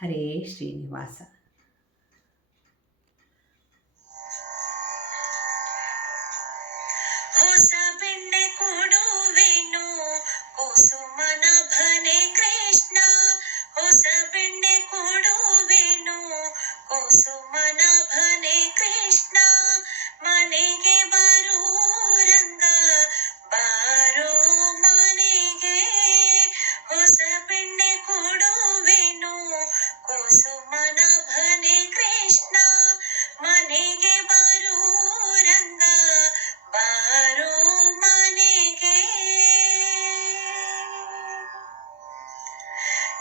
ಹರೇ ಶ್ರೀನಿವಾಸ ಹೊಸ ಬೆಣ್ಣೆ ಕೊಡು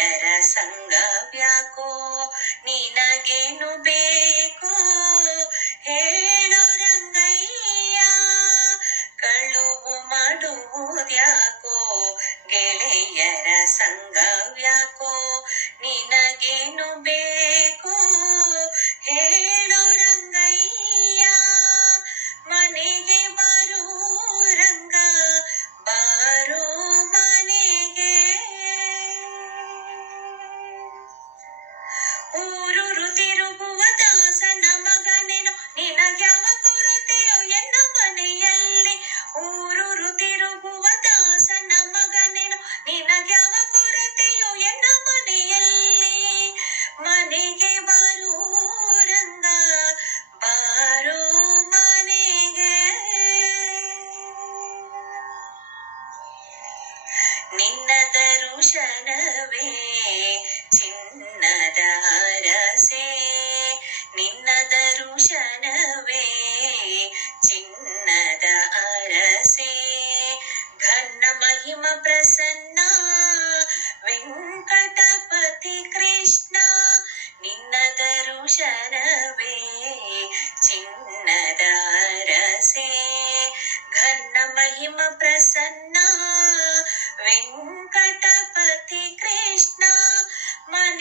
ಅನ್ಯರ ಸಂಗ ವ್ಯಾಕೋ ನಿನಗೇನು ಬೇಕು? ಹೇಳು ರಂಗಯ್ಯ ಕಳುವು ಮಾಡುವುದ್ಯಾಕೋ ಗೆಳೆಯರ ಸಂಗ ವ್ಯಾಕೋ ನಿನಗೇನು ಬೇಕು? ನಿನ್ನ ದರುಶನವೇ प्रेम प्रसन्ना वेङ्कटपति कृष्णा मन